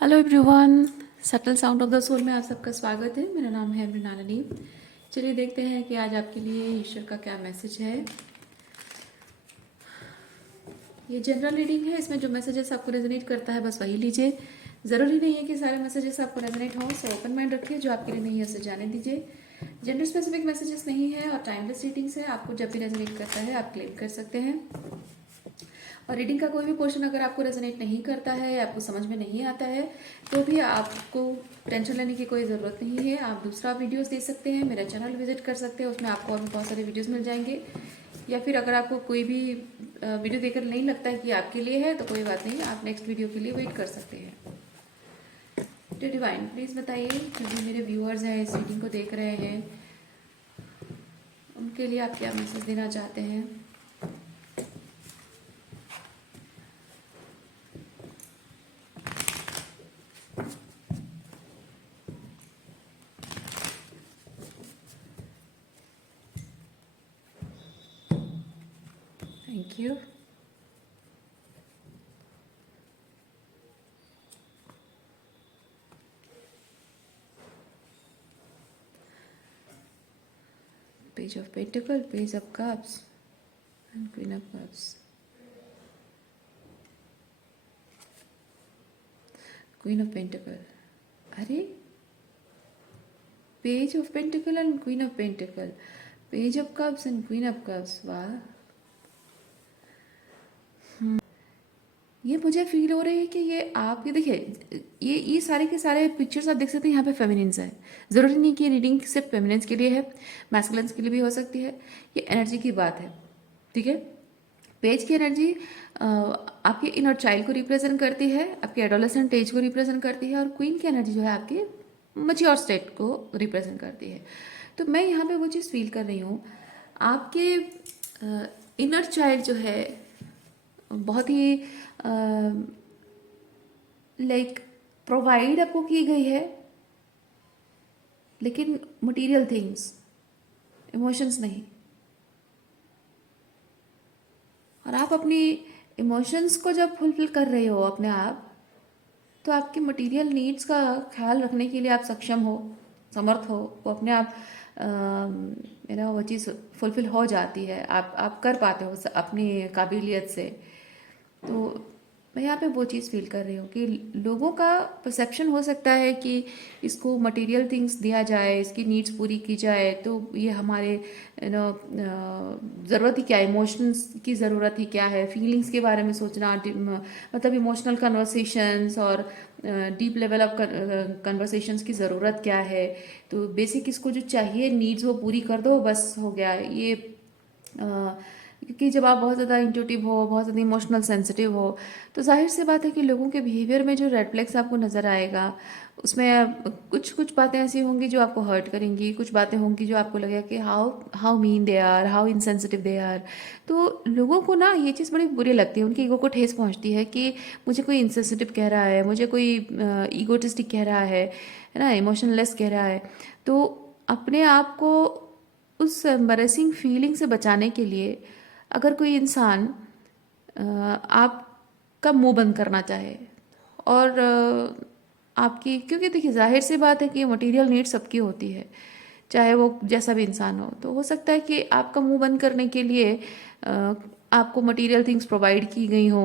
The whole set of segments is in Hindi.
Hello everyone, subtle sound of the soul में आप सबका स्वागत है। मेरा नाम है मृणालिनी। चलिए देखते हैं कि आज आपके लिए ईश्वर का क्या मैसेज है। ये जनरल रीडिंग है, इसमें जो मैसेजेस आपको रेजोनेट करता है बस वही लीजिए। ज़रूरी नहीं है कि सारे मैसेजेस आपको रेजोनेट हों, सो ओपन माइंड रखिए। जो आपके लिए नहीं है उसे जाने दीजिए। जेंडर स्पेसिफिक मैसेजेस नहीं है और टाइमलेस रीडिंग्स है। आपको जब भी रेजोनेट करता है आप क्लेम कर सकते हैं। और रीडिंग का कोई भी पोर्शन अगर आपको रेजोनेट नहीं करता है, आपको समझ में नहीं आता है, तो भी आपको टेंशन लेने की कोई ज़रूरत नहीं है। आप दूसरा वीडियोस देख सकते हैं, मेरा चैनल विजिट कर सकते हैं, उसमें आपको और भी बहुत सारे वीडियोस मिल जाएंगे। या फिर अगर आपको कोई भी वीडियो देखकर नहीं लगता है कि आपके लिए है, तो कोई बात नहीं, आप नेक्स्ट वीडियो के लिए वेट कर सकते हैं। तो डिवाइन प्लीज़ बताइए, क्योंकि मेरे व्यूअर्स हैं इस रीडिंग को देख रहे हैं, उनके लिए आप क्या मैसेज देना चाहते हैं। Thank you. Page of Pentacle, Page of Cups and Queen of Cups. Queen of Pentacle. अरे, Page of Pentacle and Queen of Pentacle. Page of Cups and Queen of Cups. वाह, ये मुझे फील हो रही है कि ये आप ये देखिए, ये सारे के सारे पिक्चर्स आप देख सकते हैं। यहाँ पे फेमिनिन्स है। ज़रूरी नहीं कि रीडिंग सिर्फ फेमिनिन्स के लिए है, मैस्कुलिन्स के लिए भी हो सकती है। ये एनर्जी की बात है, ठीक है। पेज की एनर्जी आपके इनर चाइल्ड को रिप्रेजेंट करती है, आपके एडोलेसेंट एज को रिप्रेजेंट करती है, और क्वीन की एनर्जी जो है आपके मैच्योर स्टेट को रिप्रेजेंट करती है। तो मैं यहाँ पे वो चीज़ फील कर रही हूँ, आपके इनर चाइल्ड जो है बहुत ही लाइक प्रोवाइड आपको की गई है, लेकिन मटेरियल थिंग्स, इमोशंस नहीं। और आप अपनी इमोशंस को जब फुलफिल कर रहे हो अपने आप, तो आपकी मटेरियल नीड्स का ख्याल रखने के लिए आप सक्षम हो, समर्थ हो, वो अपने आप वो चीज़ फुलफिल हो जाती है। आप कर पाते हो अपनी काबिलियत से। तो मैं यहाँ पे वो चीज़ फील कर रही हूँ कि लोगों का परसेप्शन हो सकता है कि इसको मटेरियल थिंग्स दिया जाए, इसकी नीड्स पूरी की जाए, तो ये हमारे ज़रूरत ही क्या है, इमोशंस की ज़रूरत ही क्या है, फीलिंग्स के बारे में सोचना, मतलब इमोशनल कन्वर्सेशंस और डीप लेवल ऑफ कन्वर्सेशंस की ज़रूरत क्या है। तो बेसिक इसको जो चाहिए नीड्स वो पूरी कर दो, बस हो गया ये। क्योंकि जब आप बहुत ज़्यादा इंट्यूटिव हो, बहुत ज़्यादा इमोशनल सेंसिटिव हो, तो जाहिर सी बात है कि लोगों के बिहेवियर में जो रेड फ्लैग्स आपको नज़र आएगा, उसमें कुछ कुछ बातें ऐसी होंगी जो आपको हर्ट करेंगी, कुछ बातें होंगी जो आपको लगेगा कि how how mean they are, how insensitive they are. तो लोगों को ना ये चीज़ बड़ी बुरी लगती है, उनकी ईगो को ठेस पहुंचती है कि मुझे कोई इनसेंसिटिव कह रहा है, मुझे कोई ईगोटिस्टिक कह रहा है ना, इमोशनलेस कह रहा है। तो अपने आप को उस एम्बैरेसिंग फीलिंग से बचाने के लिए अगर कोई इंसान आपका मुंह बंद करना चाहे, और आपकी, क्योंकि देखिए जाहिर सी बात है कि मटेरियल नीड सबकी होती है, चाहे वो जैसा भी इंसान हो, तो हो सकता है कि आपका मुंह बंद करने के लिए आपको मटेरियल थिंग्स प्रोवाइड की गई हो,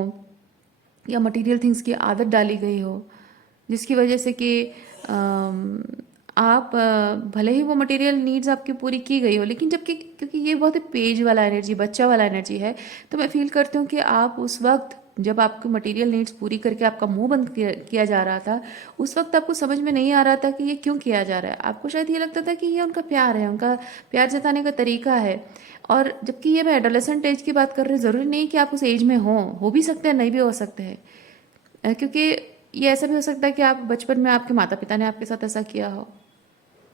या मटेरियल थिंग्स की आदत डाली गई हो, जिसकी वजह से कि आप भले ही वो मटेरियल नीड्स आपकी पूरी की गई हो, लेकिन जबकि क्योंकि ये बहुत ही पेज वाला एनर्जी, बच्चा वाला एनर्जी है, तो मैं फील करती हूँ कि आप उस वक्त जब आपकी मटेरियल नीड्स पूरी करके आपका मुंह बंद किया जा रहा था, उस वक्त आपको समझ में नहीं आ रहा था कि ये क्यों किया जा रहा है। आपको शायद ये लगता था कि ये उनका प्यार है, उनका प्यार जताने का तरीका है। और जबकि ये मैं एडोलेसेंट एज की बात कर रही हूँ, ज़रूरी नहीं कि आप उस एज में हो भी सकते हैं, नहीं भी हो सकते हैं। क्योंकि ये ऐसा भी हो सकता है कि आप बचपन में आपके माता पिता ने आपके साथ ऐसा किया हो,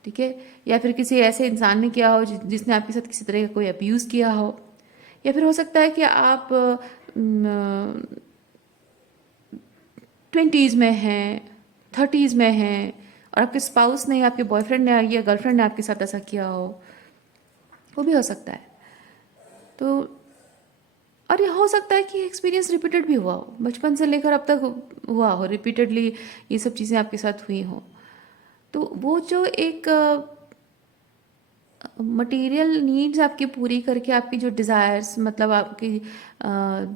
ठीक है, या फिर किसी ऐसे इंसान ने किया हो जिसने आपके साथ किसी तरह का कोई अब्यूज़ किया हो, या फिर हो सकता है कि आप 20s में हैं, 30s में हैं, और आपके स्पाउस ने, आपके बॉयफ्रेंड ने या गर्लफ्रेंड ने आपके साथ ऐसा किया हो, वो भी हो सकता है। तो और ये हो सकता है कि एक्सपीरियंस रिपीटेड भी हुआ हो, बचपन से लेकर अब तक हुआ हो, रिपीटेडली ये सब चीज़ें आपके साथ हुई हो। तो वो जो एक मटेरियल नीड्स आपकी पूरी करके, आपकी जो डिज़ायर्स मतलब आपकी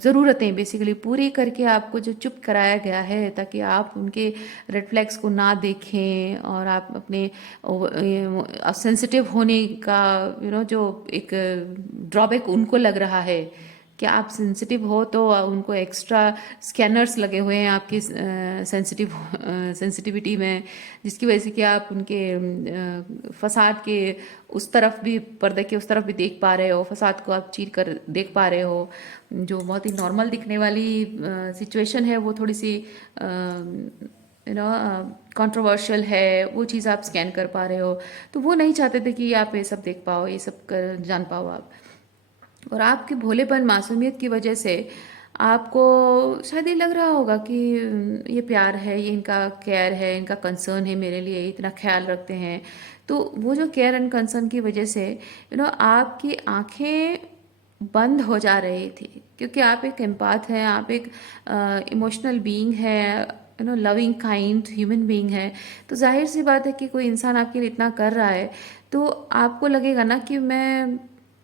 ज़रूरतें बेसिकली पूरी करके आपको जो चुप कराया गया है, ताकि आप उनके रेड फ्लैग्स को ना देखें और आप अपने सेंसिटिव होने का जो एक ड्रॉबैक उनको लग रहा है कि आप सेंसिटिव हो, तो उनको एक्स्ट्रा स्कैनर्स लगे हुए हैं आपकी सेंसिटिविटी में, जिसकी वजह से कि आप उनके फसाद के उस तरफ भी, पर्दे के उस तरफ भी देख पा रहे हो, फसाद को आप चीर कर देख पा रहे हो। जो बहुत ही नॉर्मल दिखने वाली सिचुएशन है, वो थोड़ी सी कंट्रोवर्शियल है, वो चीज़ आप स्कैन कर पा रहे हो। तो वो नहीं चाहते थे कि आप ये सब देख पाओ, ये सब जान पाओ आप। और आपके भोलेपन, मासूमियत की वजह से आपको शायद ये लग रहा होगा कि ये प्यार है, ये इनका केयर है, इनका कंसर्न है मेरे लिए, इतना ख्याल रखते हैं। तो वो जो केयर एंड कंसर्न की वजह से आपकी आंखें बंद हो जा रही थी, क्योंकि आप एक एम्पाथ हैं, आप एक इमोशनल बीइंग है, लविंग काइंड ह्यूमन बीइंग है। तो जाहिर सी बात है कि कोई इंसान आपके लिए इतना कर रहा है, तो आपको लगेगा ना कि मैं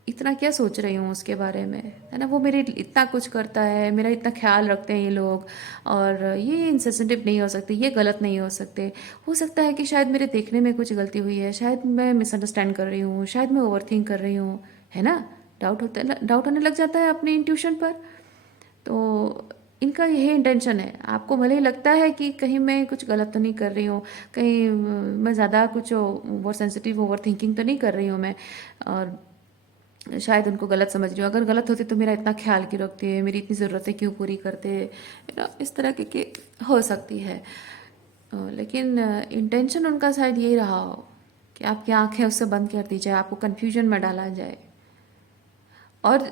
इतना क्या सोच रही हूँ उसके बारे में, है ना। वो मेरे इतना कुछ करता है, मेरा इतना ख्याल रखते हैं ये लोग, और ये इनसेंसिटिव नहीं हो सकते, ये गलत नहीं हो सकते। हो सकता है कि शायद मेरे देखने में कुछ गलती हुई है, शायद मैं मिसअंडरस्टैंड कर रही हूँ, शायद मैं ओवरथिंक कर रही हूँ, है ना। डाउट होता है, डाउट होने लग जाता है अपने इंट्यूशन पर। तो इनका यही इंटेंशन है, आपको भले ही लगता है कि कहीं मैं कुछ गलत तो नहीं कर रही हूँ, कहीं मैं ज़्यादा कुछ ओवर सेंसिटिव, ओवर थिंकिंग तो नहीं कर रही हूँ मैं, और शायद उनको गलत समझ रही हूँ। अगर गलत होती तो मेरा इतना ख्याल क्यों रखते हैं, मेरी इतनी ज़रूरतें क्यों पूरी करते हैं, इस तरह के हो सकती है। लेकिन इंटेंशन उनका शायद यही रहा हो कि आपकी आंखें उससे बंद कर दी जाए, आपको कन्फ्यूजन में डाला जाए। और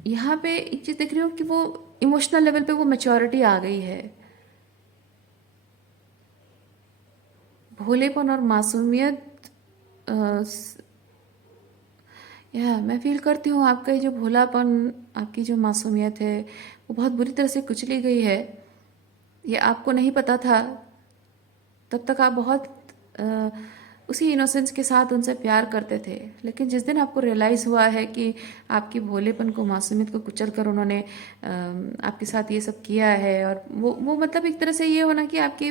यहाँ पे एक चीज़ देख रही हूँ कि वो इमोशनल लेवल पे वो मैच्योरिटी आ गई है। भोलेपन और मासूमियत, मैं फील करती हूँ आपका ये जो भोलापन, आपकी जो मासूमियत है, वो बहुत बुरी तरह से कुचली गई है। ये आपको नहीं पता था, तब तक आप बहुत अ, उसी इनोसेंस के साथ उनसे प्यार करते थे। लेकिन जिस दिन आपको रियलाइज़ हुआ है कि आपकी भोलेपन को, मासूमियत को कुचल कर उन्होंने आपके साथ ये सब किया है, और वो मतलब एक तरह से ये होना कि आपकी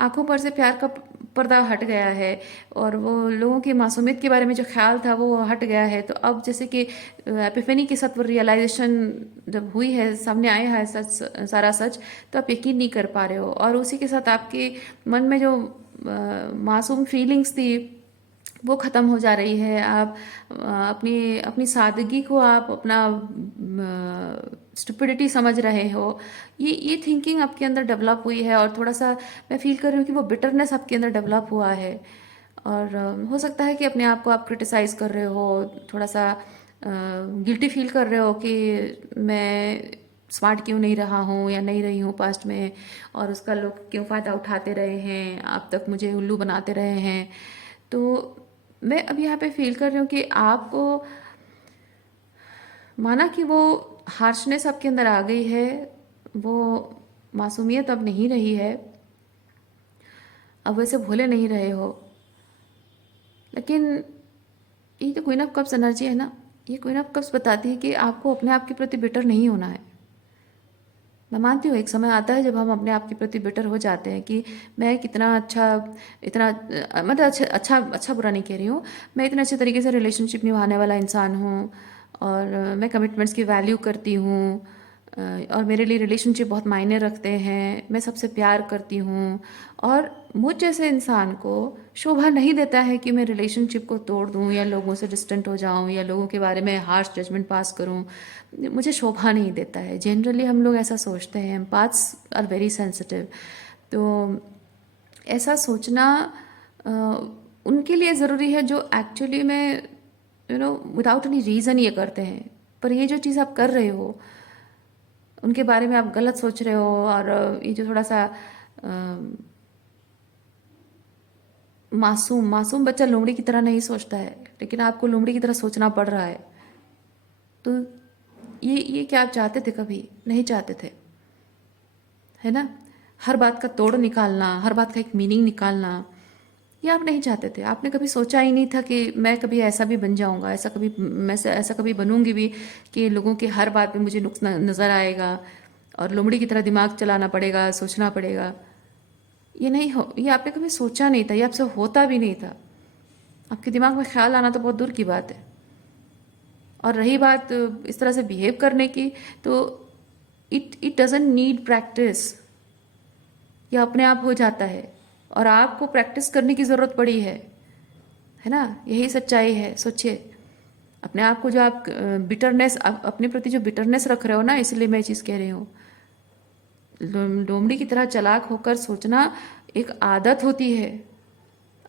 आंखों पर से प्यार का पर्दा हट गया है, और वो लोगों की मासूमियत के बारे में जो ख्याल था वो हट गया है। तो अब जैसे कि एपिफेनी के साथ वो रियलाइजेशन जब हुई है, सामने आया है सच, सारा सच, तो आप यकीन नहीं कर पा रहे हो। और उसी के साथ आपके मन में जो मासूम फीलिंग्स थी वो ख़त्म हो जा रही है। आप अपनी अपनी सादगी को आप अपना स्टुपिडिटी समझ रहे हो। ये थिंकिंग आपके अंदर डेवलप हुई है, और थोड़ा सा मैं फील कर रही हूँ कि वो बिटरनेस आपके अंदर डेवलप हुआ है। और हो सकता है कि अपने आप को आप क्रिटिसाइज़ कर रहे हो, थोड़ा सा गिल्टी फील कर रहे हो कि मैं स्मार्ट क्यों नहीं रहा हूँ या नहीं रही हूँ पास्ट में, और उसका लोग क्यों फ़ायदा उठाते रहे हैं, अब तक मुझे उल्लू बनाते रहे हैं। तो मैं अब यहाँ पे फील कर रही हूँ कि आपको माना कि वो हार्शनेस आपके अंदर आ गई है, वो मासूमियत अब नहीं रही है, अब वैसे भोले नहीं रहे हो। लेकिन ये जो क्वीन ऑफ कप्स एनर्जी है ना, ये क्वीन ऑफ कप्स बताती है कि आपको अपने आप के प्रति बिटर नहीं होना है। मैं मानती हूँ एक समय आता है जब हम अपने आप के प्रति बिटर हो जाते हैं कि मैं कितना अच्छा, इतना मतलब अच्छा अच्छा अच्छा बुरा नहीं कह रही हूँ, मैं इतने अच्छे तरीके से रिलेशनशिप निभाने वाला इंसान हूँ, और मैं कमिटमेंट्स की वैल्यू करती हूँ, और मेरे लिए रिलेशनशिप बहुत मायने रखते हैं, मैं सबसे प्यार करती हूँ। और मुझ जैसे इंसान को शोभा नहीं देता है कि मैं रिलेशनशिप को तोड़ दूँ, या लोगों से डिस्टेंट हो जाऊँ, या लोगों के बारे में हार्श जजमेंट पास करूँ। मुझे शोभा नहीं देता है। जनरली हम लोग ऐसा सोचते हैं, एम्पैथ्स आर वेरी सेंसिटिव। तो ऐसा सोचना अ, उनके लिए ज़रूरी है जो एक्चुअली में विदाउट एनी रीज़न ये करते हैं। पर ये जो चीज़ आप कर रहे हो, उनके बारे में आप गलत सोच रहे हो, और ये जो थोड़ा सा अ, मासूम मासूम बच्चा लोमड़ी की तरह नहीं सोचता है, लेकिन आपको लोमड़ी की तरह सोचना पड़ रहा है। तो ये क्या आप चाहते थे? कभी नहीं चाहते थे, है ना? हर बात का तोड़ निकालना, हर बात का एक मीनिंग निकालना, ये आप नहीं चाहते थे। आपने कभी सोचा ही नहीं था कि मैं कभी ऐसा भी बन जाऊंगा, ऐसा कभी मैं ऐसा कभी बनूंगी भी कि लोगों की हर बात में मुझे नुक्स नज़र आएगा और लोमड़ी की तरह दिमाग चलाना पड़ेगा, सोचना पड़ेगा। ये नहीं हो, ये आपने कभी सोचा नहीं था, ये आपसे होता भी नहीं था। आपके दिमाग में ख्याल आना तो बहुत दूर की बात है। और रही बात इस तरह से बिहेव करने की, तो इट डजेंट नीड प्रैक्टिस, ये अपने आप हो जाता है। और आपको प्रैक्टिस करने की ज़रूरत पड़ी है ना? यही सच्चाई है। सोचिए अपने आप को, जो आप बिटरनेस, अपने प्रति जो बिटरनेस रख रहे हो ना, इसलिए मैं ये चीज़ कह रही हूँ। लोमड़ी की तरह चालाक होकर सोचना एक आदत होती है,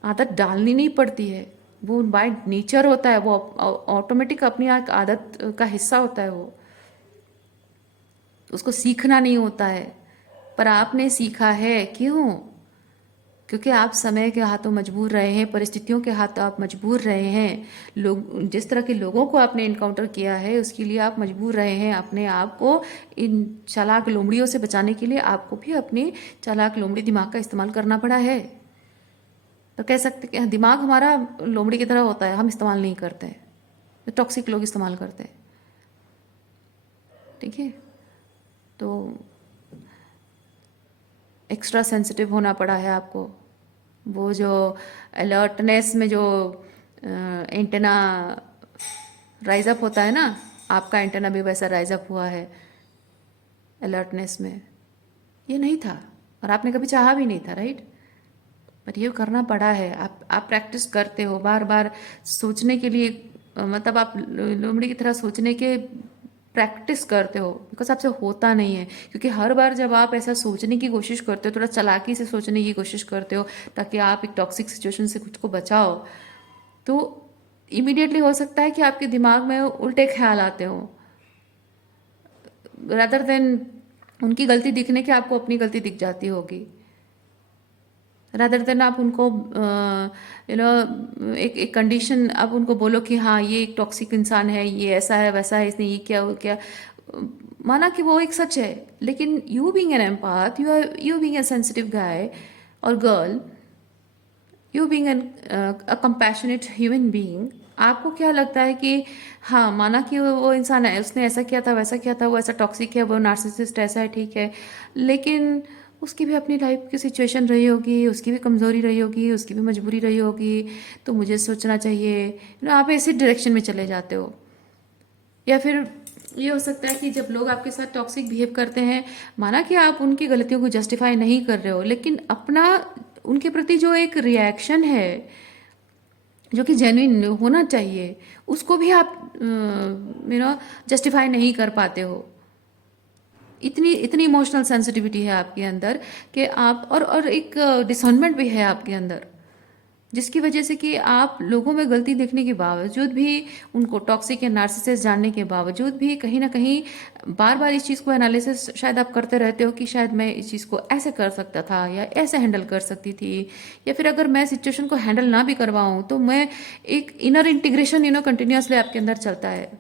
आदत डालनी नहीं पड़ती है, वो बाय नेचर होता है, वो ऑटोमेटिक अपनी एक आदत का हिस्सा होता है, वो उसको सीखना नहीं होता है। पर आपने सीखा है, क्यों? क्योंकि आप समय के हाथों मजबूर रहे हैं, परिस्थितियों के हाथों आप मजबूर रहे हैं, लोग जिस तरह के लोगों को आपने इनकाउंटर किया है उसके लिए आप मजबूर रहे हैं। अपने आप को इन चालाक लोमड़ियों से बचाने के लिए आपको भी अपने चालाक लोमड़ी दिमाग का इस्तेमाल करना पड़ा है। तो कह सकते कि दिमाग हमारा लोमड़ी की तरह होता है, हम इस्तेमाल नहीं करते हैं, तो टॉक्सिक लोग इस्तेमाल करते हैं। ठीक है, तो एक्स्ट्रा सेंसिटिव होना पड़ा है आपको। वो जो अलर्टनेस में जो एंटेना राइज अप होता है ना, आपका एंटेना भी वैसा राइज अप हुआ है अलर्टनेस में। ये नहीं था और आपने कभी चाहा भी नहीं था, राइट? पर ये करना पड़ा है। आप प्रैक्टिस करते हो बार बार सोचने के लिए, मतलब आप लोमड़ी की तरह सोचने के प्रैक्टिस करते हो, बिकॉज आपसे होता नहीं है। क्योंकि हर बार जब आप ऐसा सोचने की कोशिश करते हो, थोड़ा चालाकी से सोचने की कोशिश करते हो ताकि आप एक टॉक्सिक सिचुएशन से खुद को बचाओ, तो इमीडिएटली हो सकता है कि आपके दिमाग में उल्टे ख्याल आते हो, रादर देन उनकी गलती दिखने के आपको अपनी गलती दिख जाती होगी। रादर देन आप उनको एक कंडीशन, आप उनको बोलो कि हाँ ये एक टॉक्सिक इंसान है, ये ऐसा है वैसा है, इसने ये किया वो क्या, माना कि वो एक सच है। लेकिन you being an empath, you being a sensitive guy or girl, you being an a compassionate human being, आपको क्या लगता है कि हाँ, माना कि वो इंसान है, उसने ऐसा किया था वैसा किया था, वो ऐसा टॉक्सिक है, वो नार्सिसिस्ट ऐसा है, ठीक है, लेकिन उसकी भी अपनी लाइफ की सिचुएशन रही होगी, उसकी भी कमज़ोरी रही होगी, उसकी भी मजबूरी रही होगी, तो मुझे सोचना चाहिए। आप ऐसे डायरेक्शन में चले जाते हो। या फिर ये हो सकता है कि जब लोग आपके साथ टॉक्सिक बिहेव करते हैं, माना कि आप उनकी गलतियों को जस्टिफाई नहीं कर रहे हो, लेकिन अपना उनके प्रति जो एक रिएक्शन है जो कि जेन्युइन होना चाहिए, उसको भी आप जस्टिफाई नहीं कर पाते हो। इतनी इतनी इमोशनल सेंसिटिविटी है आपके अंदर कि आप, और एक डिसर्नमेंट भी है आपके अंदर, जिसकी वजह से कि आप लोगों में गलती देखने के बावजूद भी, उनको टॉक्सिक या नार्सिसिस्ट जानने के बावजूद भी, कहीं ना कहीं बार बार इस चीज़ को एनालिसिस शायद आप करते रहते हो कि शायद मैं इस चीज़ को ऐसे कर सकता था या ऐसे हैंडल कर सकती थी, या फिर अगर मैं सिचुएशन को हैंडल ना भी करवाऊँ तो मैं, एक इनर इंटीग्रेशन कंटिन्यूसली आपके अंदर चलता है।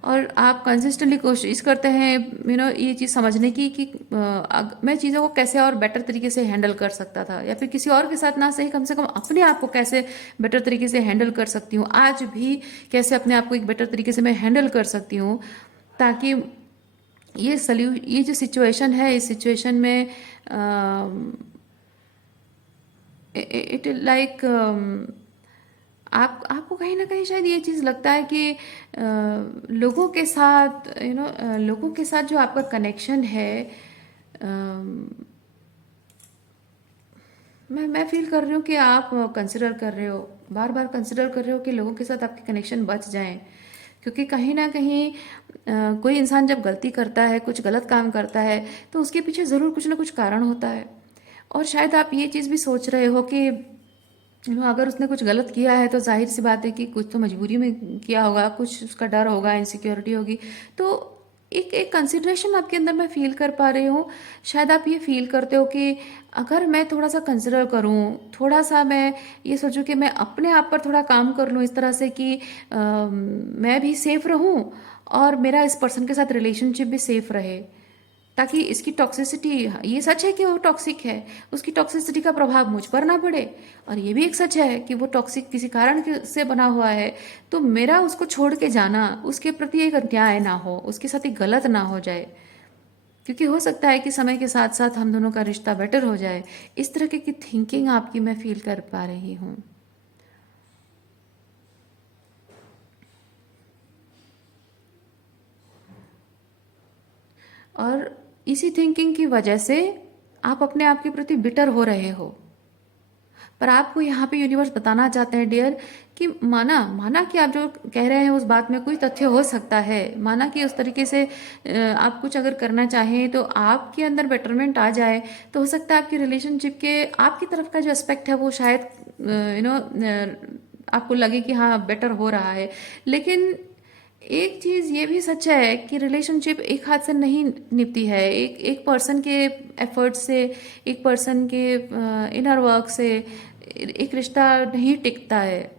और आप कंसिस्टेंटली कोशिश करते हैं ये चीज़ समझने की कि मैं चीज़ों को कैसे और बेटर तरीके से हैंडल कर सकता था, या फिर किसी और के साथ ना सही, कम से कम अपने आप को कैसे बेटर तरीके से हैंडल कर सकती हूँ, आज भी कैसे अपने आप को एक बेटर तरीके से मैं हैंडल कर सकती हूँ, ताकि ये जो सिचुएशन है, इस सिचुएशन में इट लाइक, आपको कहीं ना कहीं शायद ये चीज़ लगता है कि लोगों के साथ लोगों के साथ जो आपका कनेक्शन है, मैं फील कर रही हूँ कि आप कंसिडर कर रहे हो, बार बार कंसिडर कर रहे हो कि लोगों के साथ आपके कनेक्शन बच जाएं। क्योंकि कहीं ना कहीं कोई इंसान जब गलती करता है, कुछ गलत काम करता है, तो उसके पीछे ज़रूर कुछ ना कुछ कारण होता है। और शायद आप ये चीज़ भी सोच रहे हो कि अगर उसने कुछ गलत किया है तो जाहिर सी बात है कि कुछ तो मजबूरी में किया होगा, कुछ उसका डर होगा, इनसिक्योरिटी होगी। तो एक एक कंसिडरेशन आपके अंदर मैं फील कर पा रही हूँ। शायद आप ये फील करते हो कि अगर मैं थोड़ा सा कंसिडर करूँ, थोड़ा सा मैं ये सोचूं कि मैं अपने आप पर थोड़ा काम कर लूँ इस तरह से कि मैं भी सेफ रहूँ और मेरा इस पर्सन के साथ रिलेशनशिप भी सेफ रहे, ताकि इसकी टॉक्सिसिटी, ये सच है कि वो टॉक्सिक है, उसकी टॉक्सिसिटी का प्रभाव मुझ पर ना पड़े, और ये भी एक सच है कि वो टॉक्सिक किसी कारण से बना हुआ है, तो मेरा उसको छोड़ के जाना उसके प्रति एक अन्याय ना हो, उसके साथ एक गलत ना हो जाए, क्योंकि हो सकता है कि समय के साथ साथ हम दोनों का रिश्ता बेटर हो जाए। इस तरह की थिंकिंग आपकी मैं फील कर पा रही हूँ। और इसी थिंकिंग की वजह से आप अपने आप के प्रति बिटर हो रहे हो। पर आपको यहाँ पे यूनिवर्स बताना चाहते हैं डियर, कि माना माना कि आप जो कह रहे हैं उस बात में कोई तथ्य हो सकता है, माना कि उस तरीके से आप कुछ अगर करना चाहें तो आपके अंदर बेटरमेंट आ जाए, तो हो सकता है आपकी रिलेशनशिप के आपकी तरफ का जो एस्पेक्ट है वो शायद आपको लगे कि हाँ बेटर हो रहा है। लेकिन एक चीज़ ये भी सच है कि रिलेशनशिप एक हाथ से नहीं निपटी है, एक एक पर्सन के एफर्ट से, एक पर्सन के इनर वर्क से एक रिश्ता नहीं टिकता है।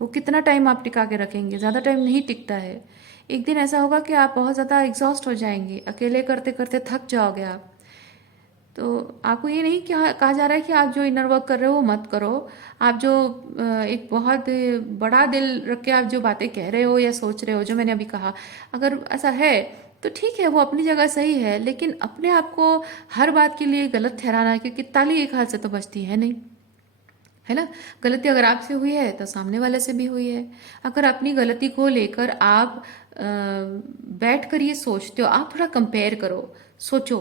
वो कितना टाइम आप टिका के रखेंगे, ज़्यादा टाइम नहीं टिकता है। एक दिन ऐसा होगा कि आप बहुत ज़्यादा एग्जॉस्ट हो जाएंगे, अकेले करते करते थक जाओगे आप। तो आपको ये नहीं कहा जा रहा है कि आप जो इनर वर्क कर रहे हो वो मत करो। आप जो एक बहुत बड़ा दिल रख के आप जो बातें कह रहे हो या सोच रहे हो, जो मैंने अभी कहा, अगर ऐसा है तो ठीक है, वो अपनी जगह सही है, लेकिन अपने आप को हर बात के लिए गलत ठहराना, क्योंकि ताली एक हाथ से तो बजती है नहीं, है ना। गलती अगर आपसे हुई है तो सामने वाले से भी हुई है। अगर अपनी गलती को लेकर आप बैठ कर ये सोचते हो, आप थोड़ा कंपेयर करो, सोचो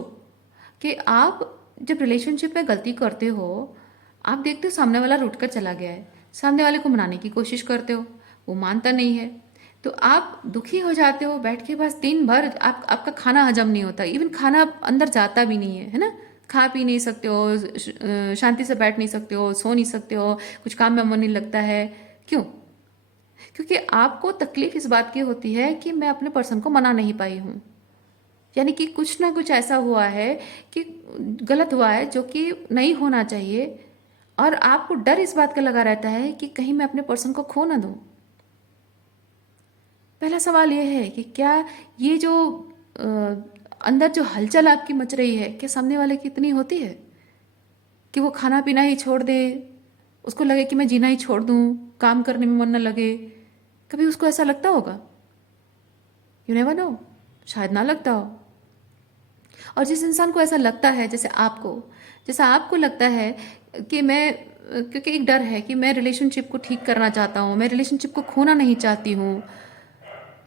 कि आप जब रिलेशनशिप में गलती करते हो, आप देखते हो सामने वाला रूठ कर चला गया है, सामने वाले को मनाने की कोशिश करते हो, वो मानता नहीं है, तो आप दुखी हो जाते हो, बैठ के बस दिन भर आपका खाना हजम नहीं होता, इवन खाना अंदर जाता भी नहीं है ना। खा पी नहीं सकते हो, शांति से बैठ नहीं सकते हो, सो नहीं सकते हो, कुछ काम में मन नहीं लगता है। क्यों? क्योंकि आपको तकलीफ इस बात की होती है कि मैं अपने पर्सन को मना नहीं पाई हूँ, यानी कि कुछ ना कुछ ऐसा हुआ है कि गलत हुआ है जो कि नहीं होना चाहिए, और आपको डर इस बात का लगा रहता है कि कहीं मैं अपने पर्सन को खो ना दूं। पहला सवाल यह है कि क्या ये जो अ, अंदर जो हलचल आपकी मच रही है, क्या सामने वाले की इतनी होती है कि वो खाना पीना ही छोड़ दे, उसको लगे कि मैं जीना ही छोड़ दूं, काम करने में मन न लगे? कभी उसको ऐसा लगता होगा? यू नेवर नो, शायद ना लगता हो। और जिस इंसान को ऐसा लगता है, जैसा आपको लगता है कि मैं, क्योंकि एक डर है कि मैं रिलेशनशिप को ठीक करना चाहता हूँ, मैं रिलेशनशिप को खोना नहीं चाहती हूँ,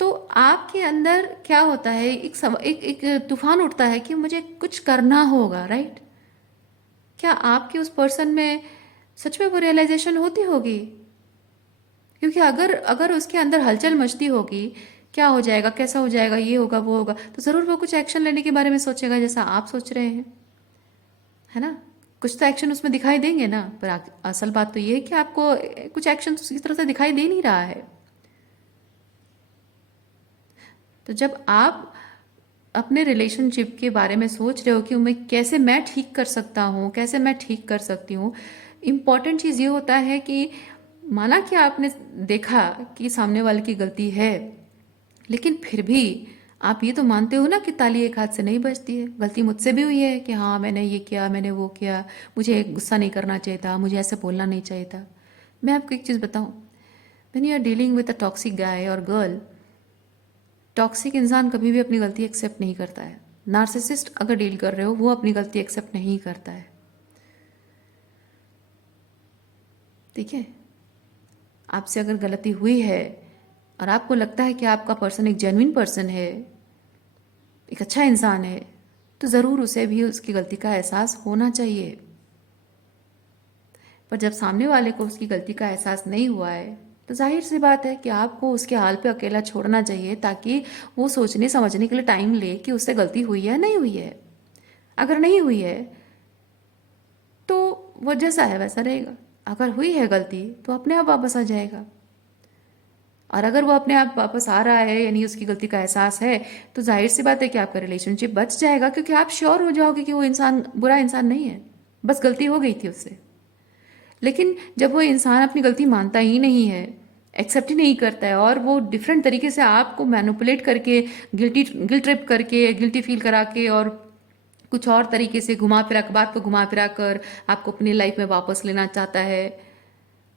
तो आपके अंदर क्या होता है, एक तूफान उठता है कि मुझे कुछ करना होगा, राइट? क्या आपके उस पर्सन में सच में वो रियलाइजेशन होती होगी? क्योंकि अगर अगर उसके अंदर हलचल मचती होगी, क्या हो जाएगा, कैसा हो जाएगा, ये होगा वो होगा, तो ज़रूर वो कुछ एक्शन लेने के बारे में सोचेगा जैसा आप सोच रहे हैं, है ना। कुछ तो एक्शन उसमें दिखाई देंगे ना, पर असल बात तो ये है कि आपको कुछ एक्शन उसी तरह से दिखाई दे नहीं रहा है। तो जब आप अपने रिलेशनशिप के बारे में सोच रहे हो कि मैं ठीक कर सकता हूँ, कैसे मैं ठीक कर सकती हूँ, इम्पॉर्टेंट चीज़ ये होता है कि माना कि आपने देखा कि सामने वाले की गलती है, लेकिन फिर भी आप ये तो मानते हो ना कि ताली एक हाथ से नहीं बजती है। गलती मुझसे भी हुई है कि हाँ मैंने ये किया, मैंने वो किया, मुझे गुस्सा नहीं करना चाहिए था, मुझे ऐसे बोलना नहीं चाहिए था। मैं आपको एक चीज़ बताऊँ, when you are dealing with a toxic guy or girl, toxic इंसान कभी भी अपनी गलती एक्सेप्ट नहीं करता है। नार्सिसिस्ट अगर डील कर रहे हो, वो अपनी गलती एक्सेप्ट नहीं करता है, ठीक है। आपसे अगर गलती हुई है और आपको लगता है कि आपका पर्सन एक जेन्युइन पर्सन है, एक अच्छा इंसान है, तो ज़रूर उसे भी उसकी गलती का एहसास होना चाहिए। पर जब सामने वाले को उसकी गलती का एहसास नहीं हुआ है, तो जाहिर सी बात है कि आपको उसके हाल पे अकेला छोड़ना चाहिए, ताकि वो सोचने समझने के लिए टाइम ले कि उससे गलती हुई है नहीं हुई है। अगर नहीं हुई है तो वो जैसा है वैसा रहेगा, अगर हुई है गलती तो अपने आप वापस आ जाएगा। और अगर वो अपने आप वापस आ रहा है, यानी उसकी गलती का एहसास है, तो जाहिर सी बात है कि आपका रिलेशनशिप बच जाएगा, क्योंकि आप श्योर हो जाओगे कि वो इंसान बुरा इंसान नहीं है, बस गलती हो गई थी उससे। लेकिन जब वो इंसान अपनी गलती मानता ही नहीं है, एक्सेप्ट ही नहीं करता है, और वो डिफरेंट तरीके से आपको मैनिपुलेट करके, गिल्ट ट्रिप करके, गिल्टी फील करा के, और कुछ और तरीके से घुमा फिरा बात को घुमा फिरा कर आपको अपनी लाइफ में वापस लेना चाहता है,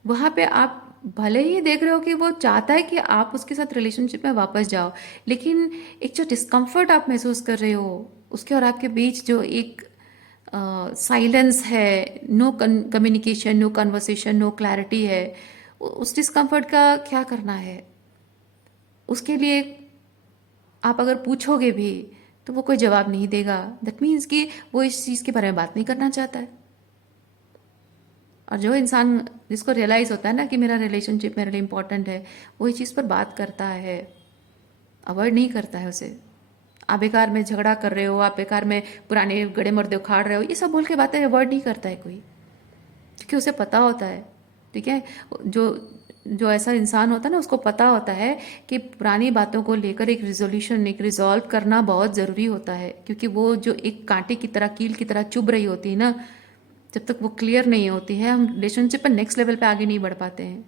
वहाँ पे आप भले ही देख रहे हो कि वो चाहता है कि आप उसके साथ रिलेशनशिप में वापस जाओ, लेकिन एक जो डिस्कम्फर्ट आप महसूस कर रहे हो उसके और आपके बीच जो एक साइलेंस है, no communication, no conversation, no clarity है, उस डिस्कम्फर्ट का क्या करना है? उसके लिए आप अगर पूछोगे भी तो वो कोई जवाब नहीं देगा। दैट मीन्स कि वो इस चीज़ के बारे में बात नहीं करना चाहता है। और जो इंसान जिसको रियलाइज़ होता है ना कि मेरा रिलेशनशिप मेरे लिए इंपॉर्टेंट है, वो इस चीज़ पर बात करता है, अवॉइड नहीं करता है उसे। आप बेकार में झगड़ा कर रहे हो, आप बेकार में पुराने गड़े मुर्दे उखाड़ रहे हो, ये सब बोल के बातें अवॉइड नहीं करता है कोई, क्योंकि उसे पता होता है, ठीक है। जो जो ऐसा इंसान होता है ना, उसको पता होता है कि पुरानी बातों को लेकर एक रिजोल्यूशन, एक रिजॉल्व करना बहुत ज़रूरी होता है, क्योंकि वो जो एक कांटे की तरह, कील की तरह चुभ रही होती है ना, जब तक वो क्लियर नहीं होती है, हम रिलेशनशिप पर नेक्स्ट लेवल पे आगे नहीं बढ़ पाते हैं।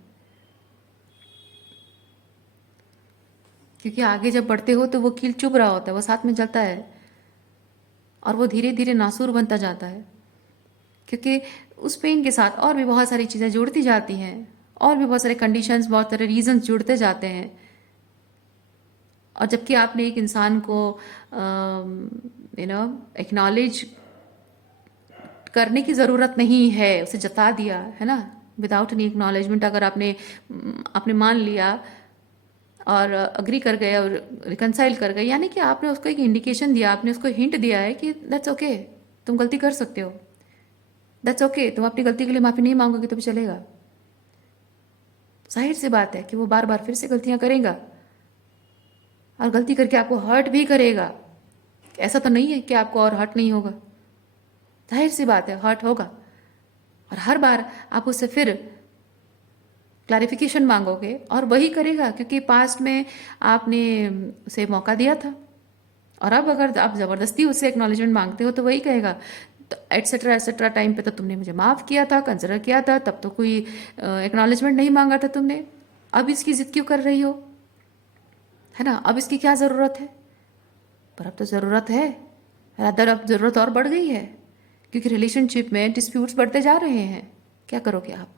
क्योंकि आगे जब बढ़ते हो तो वो कील चुभ रहा होता है, वो साथ में जलता है, और वो धीरे धीरे नासूर बनता जाता है, क्योंकि उस पेन के साथ और भी बहुत सारी चीज़ें जुड़ती जाती हैं, और भी बहुत सारे कंडीशंस, बहुत सारे रीजंस जुड़ते जाते हैं। और जबकि आपने एक इंसान को एक्नॉलेज करने की ज़रूरत नहीं है, उसे जता दिया है ना, विदाउट एनी एक्नॉलेजमेंट, अगर आपने आपने मान लिया और अग्री कर गए और रिकनसाइल कर गए, यानी कि आपने उसको एक इंडिकेशन दिया, आपने उसको हिंट दिया है कि दैट्स ओके, तुम गलती कर सकते हो, दैट्स ओके, तुम अपनी गलती के लिए माफ़ी नहीं मांगोगे तो भी चलेगा। जाहिर सी बात है कि वो बार बार फिर से गलतियां करेगा, और गलती करके आपको हर्ट भी करेगा। ऐसा तो नहीं है कि आपको और हर्ट नहीं होगा, जाहिर सी बात है हर्ट होगा, और हर बार आप उससे फिर क्लैरिफिकेशन मांगोगे और वही करेगा, क्योंकि पास्ट में आपने उसे मौका दिया था, और अब अगर आप ज़बरदस्ती उससे एक्नॉलेजमेंट मांगते हो तो वही कहेगा, तो एटसेट्रा एटसेट्रा, टाइम पे तो तुमने मुझे माफ़ किया था, कंसिडर किया था, तब तो कोई एक्नॉलेजमेंट नहीं मांगा था तुमने, अब इसकी जिद क्यों कर रही हो, है ना, अब इसकी क्या ज़रूरत है? पर अब तो ज़रूरत है, रादर अब ज़रूरत और बढ़ गई है, क्योंकि रिलेशनशिप में डिस्प्यूट्स बढ़ते जा रहे हैं। क्या करोगे आप?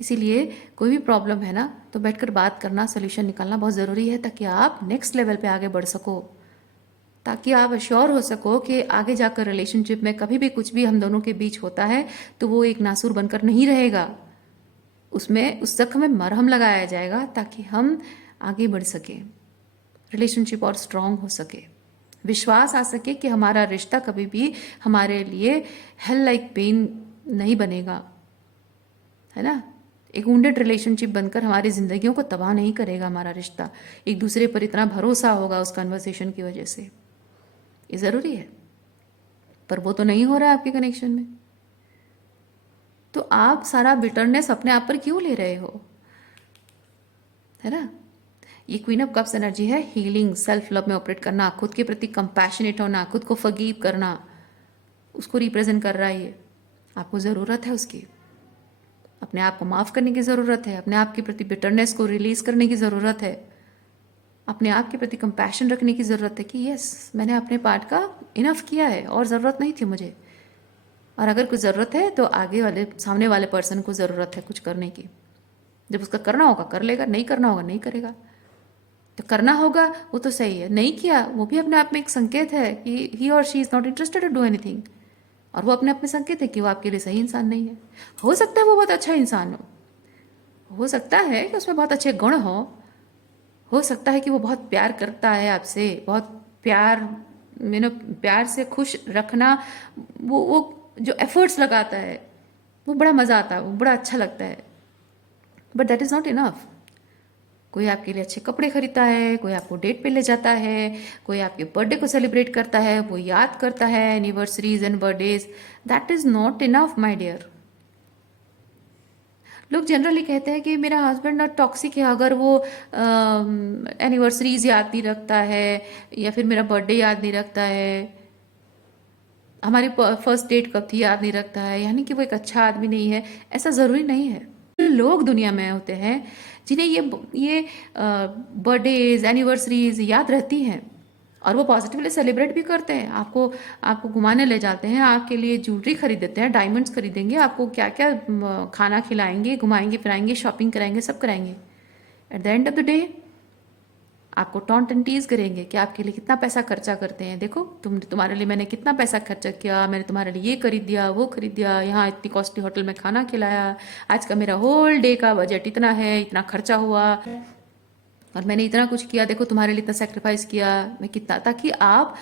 इसीलिए कोई भी प्रॉब्लम है ना, तो बैठकर बात करना, सोल्यूशन निकालना बहुत ज़रूरी है, ताकि आप नेक्स्ट लेवल पे आगे बढ़ सको, ताकि आप अश्योर हो सको कि आगे जाकर रिलेशनशिप में कभी भी कुछ भी हम दोनों के बीच होता है तो वो एक नासूर बनकर नहीं रहेगा, उसमें उस जख्म में मरहम लगाया जाएगा, ताकि हम आगे बढ़ सके, रिलेशनशिप और स्ट्रांग हो सके, विश्वास आ सके कि हमारा रिश्ता कभी भी हमारे लिए हेल लाइक पेन नहीं बनेगा, है ना। एक वुंडेड रिलेशनशिप बनकर हमारी जिंदगियों को तबाह नहीं करेगा हमारा रिश्ता, एक दूसरे पर इतना भरोसा होगा उस कन्वर्सेशन की वजह से, ये ज़रूरी है। पर वो तो नहीं हो रहा है आपके कनेक्शन में, तो आप सारा बिटरनेस अपने आप पर क्यों ले रहे हो, है ना। ये क्वीन ऑफ कप्स एनर्जी है हीलिंग, सेल्फ लव में ऑपरेट करना, खुद के प्रति कंपैशनेट होना, खुद को फॉरगिव करना, उसको रिप्रेजेंट कर रहा है ये। आपको ज़रूरत है उसकी, अपने आप को माफ़ करने की ज़रूरत है, अपने आप के प्रति बिटरनेस को रिलीज़ करने की ज़रूरत है, अपने आप के प्रति कंपैशन रखने की ज़रूरत है कि यस, मैंने अपने पार्ट का इनफ किया है और ज़रूरत नहीं थी मुझे, और अगर कुछ ज़रूरत है तो आगे वाले, सामने वाले पर्सन को ज़रूरत है कुछ करने की, जब उसका करना होगा कर लेगा, नहीं करना होगा नहीं करेगा। तो करना होगा वो तो सही है, नहीं किया वो भी अपने आप में एक संकेत है कि ही और she is not interested to do anything, और वो अपने आप में संकेत है कि वो आपके लिए सही इंसान नहीं है। हो सकता है वो बहुत अच्छा इंसान हो सकता है कि उसमें बहुत अच्छे गुण हो सकता है कि वो बहुत प्यार करता है आपसे, बहुत प्यार, प्यार से खुश रखना, वो जो एफर्ट्स लगाता है वो बड़ा मज़ा आता है, वो बड़ा अच्छा लगता है, but that is not enough. कोई आपके लिए अच्छे कपड़े खरीदता है, कोई आपको डेट पे ले जाता है, कोई आपके बर्थडे को सेलिब्रेट करता है, वो याद करता है anniversaries and birthdays, that is not enough my dear. लोग जनरली कहते हैं कि मेरा हस्बैंड ना टॉक्सिक है अगर वो एनिवर्सरीज याद नहीं रखता है, या फिर मेरा बर्थडे याद नहीं रखता है, हमारी फर्स्ट डेट कब थी याद नहीं रखता है, यानी कि वो एक अच्छा आदमी नहीं है। ऐसा ज़रूरी नहीं है। लोग दुनिया में होते हैं जिन्हें ये बर्थडेज एनिवर्सरीज याद रहती हैं, और वो पॉजिटिवली सेलिब्रेट भी करते हैं। आपको आपको घुमाने ले जाते हैं, आपके लिए ज्वेलरी खरीद देते हैं, डायमंड्स खरीदेंगे, आपको क्या क्या खाना खिलाएंगे, घुमाएंगे फिराएंगे, शॉपिंग कराएंगे, सब कराएंगे। At the end of the day आपको टॉन्ट एंड टीज करेंगे कि आपके लिए कितना पैसा खर्चा करते हैं, देखो तुम्हारे लिए मैंने कितना पैसा खर्चा किया, मैंने तुम्हारे लिए ये खरीद दिया, वो खरीद दिया, यहाँ इतनी कॉस्टली होटल में खाना खिलाया, आज का मेरा होल डे का बजट इतना है, इतना खर्चा हुआ, और मैंने इतना कुछ किया, देखो तुम्हारे लिए इतना सेक्रीफाइस किया मैं कितना, ताकि आप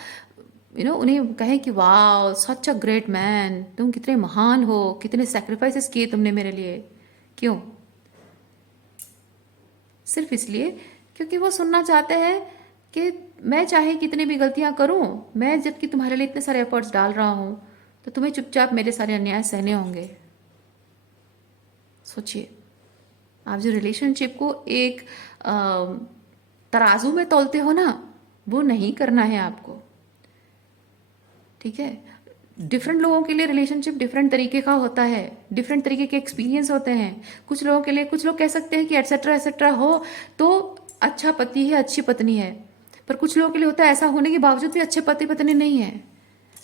उन्हें कहें कि वाह सच अ ग्रेट मैन, तुम कितने महान हो, कितने सेक्रीफाइसेस किए तुमने मेरे लिए। क्यों? सिर्फ इसलिए क्योंकि वो सुनना चाहते हैं कि मैं चाहे कितनी भी गलतियां करूं, मैं जबकि तुम्हारे लिए इतने सारे एफर्ट्स डाल रहा हूं, तो तुम्हें चुपचाप मेरे सारे अन्याय सहने होंगे। सोचिए, आप जो रिलेशनशिप को एक तराजू में तौलते हो ना, वो नहीं करना है आपको। ठीक है? डिफरेंट लोगों के लिए रिलेशनशिप डिफरेंट तरीके का होता है, डिफरेंट तरीके के एक्सपीरियंस होते हैं। कुछ लोगों के लिए, कुछ लोग कह सकते हैं कि एटसेट्रा एटसेट्रा हो तो अच्छा पति है, अच्छी पत्नी है, पर कुछ लोगों के लिए होता है ऐसा होने के बावजूद भी अच्छे पति पत्नी नहीं है।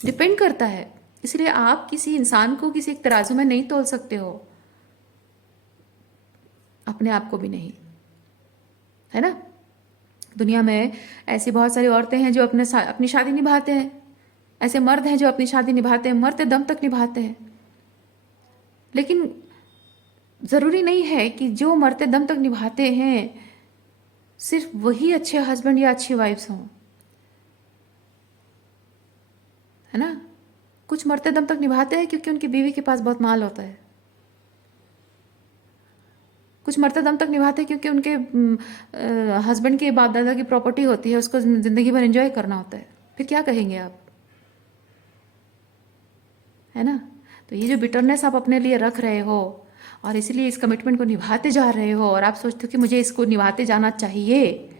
डिपेंड करता है। इसलिए आप किसी इंसान को किसी एक तराजू में नहीं तोल सकते हो, अपने आप को भी नहीं, है ना? दुनिया में ऐसी बहुत सारी औरतें हैं जो अपनी शादी निभाते हैं, ऐसे मर्द हैं जो अपनी शादी निभाते हैं, मरते दम तक निभाते हैं। लेकिन ज़रूरी नहीं है कि जो मरते दम तक निभाते हैं सिर्फ वही अच्छे हस्बैंड या अच्छी वाइफ्स हों, है ना? कुछ मरते दम तक निभाते हैं क्योंकि उनकी बीवी के पास बहुत माल होता है। कुछ मरते दम तक निभाते हैं क्योंकि उनके हस्बैंड के बाप दादा की प्रॉपर्टी होती है, उसको ज़िंदगी भर एंजॉय करना होता है। फिर क्या कहेंगे आप, है ना? तो ये जो बिटरनेस आप अपने लिए रख रहे हो और इसीलिए इस कमिटमेंट को निभाते जा रहे हो और आप सोचते हो कि मुझे इसको निभाते जाना चाहिए,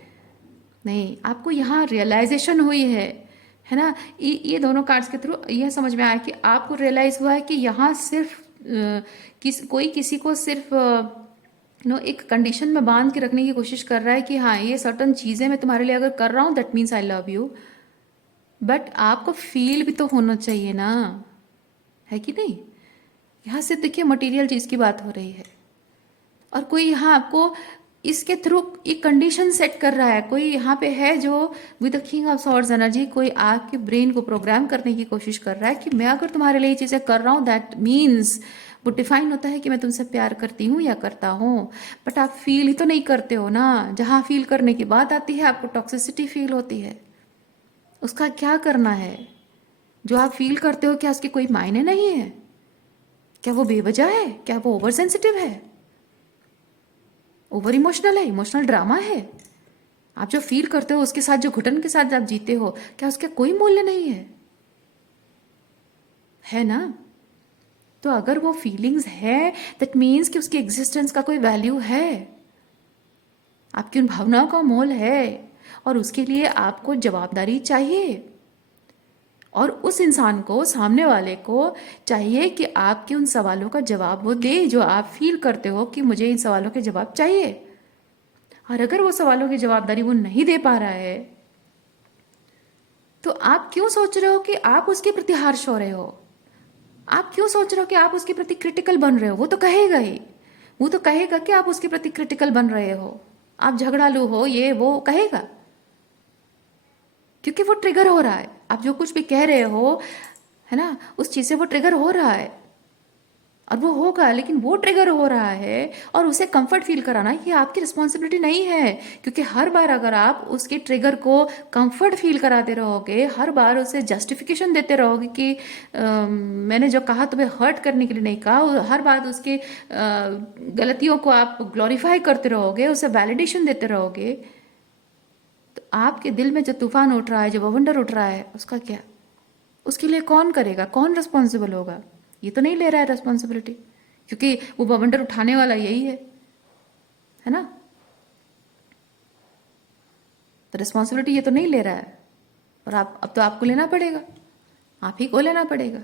नहीं, आपको यहाँ रियलाइजेशन हुई है ना? ये दोनों कार्ड्स के थ्रू यह समझ में आया कि आपको रियलाइज हुआ है कि यहाँ सिर्फ कोई किसी को सिर्फ एक कंडीशन में बांध के रखने की कोशिश कर रहा है कि हाँ ये सर्टन चीज़ें मैं तुम्हारे लिए अगर कर रहा हूँ that means I love you, but आपको फील भी तो होना चाहिए ना, है कि नहीं? यहाँ से देखिए मटेरियल चीज़ की बात हो रही है, और कोई यहाँ आपको इसके थ्रू एक कंडीशन सेट कर रहा है। कोई यहाँ पे है जो with the king of swords energy, कोई आपके ब्रेन को प्रोग्राम करने की कोशिश कर रहा है कि मैं अगर तुम्हारे लिए ये चीज़ें कर रहा हूँ दैट मीन्स, वो डिफाइन होता है कि मैं तुमसे प्यार करती हूँ या करता हूँ, बट आप फील ही तो नहीं करते हो ना। जहाँ फील करने की बात आती है आपको टॉक्सिसिटी फील होती है। उसका क्या करना है? जो आप फील करते हो क्या उसके कोई मायने नहीं है? क्या वो बेवजह है? क्या वो ओवर सेंसिटिव है, ओवर इमोशनल है, इमोशनल ड्रामा है? आप जो फील करते हो उसके साथ, जो घुटन के साथ आप जीते हो, क्या उसका कोई मूल्य नहीं है ना? तो अगर वो फीलिंग्स है दैट मीन्स कि उसकी एग्जिस्टेंस का कोई वैल्यू है, आपकी उन भावनाओं का मोल है, और उसके लिए आपको जवाबदारी चाहिए। और उस इंसान को, सामने वाले को चाहिए कि आपके उन सवालों का जवाब वो दे जो आप फील करते हो कि मुझे इन सवालों के जवाब चाहिए। और अगर वो सवालों की जवाबदारी वो नहीं दे पा रहा है तो आप क्यों सोच रहे हो कि आप उसके प्रति हार्श हो रहे हो? आप क्यों सोच रहे हो कि आप उसके प्रति क्रिटिकल बन रहे हो? वो तो कहेगा ही, वो तो कहेगा कि आप उसके प्रति क्रिटिकल बन रहे हो, आप झगड़ालू हो, ये वो कहेगा, क्योंकि वो ट्रिगर हो रहा है। आप जो कुछ भी कह रहे हो, है ना, उस चीज़ से वो ट्रिगर हो रहा है, और वो होगा, लेकिन वो ट्रिगर हो रहा है और उसे कंफर्ट फील कराना ये आपकी रिस्पॉन्सिबिलिटी नहीं है। क्योंकि हर बार अगर आप उसके ट्रिगर को कंफर्ट फील कराते रहोगे, हर बार उसे जस्टिफिकेशन देते रहोगे कि मैंने जो कहा तुम्हें हर्ट करने के लिए नहीं कहा, हर बार उसके गलतियों को आप ग्लोरीफाई करते रहोगे, उसे वैलिडेशन देते रहोगे, तो आपके दिल में जो तूफान उठ रहा है, जो बवंडर उठ रहा है, उसका क्या? उसके लिए कौन करेगा? कौन रिस्पॉन्सिबल होगा? ये तो नहीं ले रहा है रिस्पॉन्सिबिलिटी, क्योंकि वो बवंडर उठाने वाला यही है ना। तो रिस्पॉन्सिबिलिटी ये तो नहीं ले रहा है, पर आप अब तो आपको लेना पड़ेगा, आप ही को लेना पड़ेगा।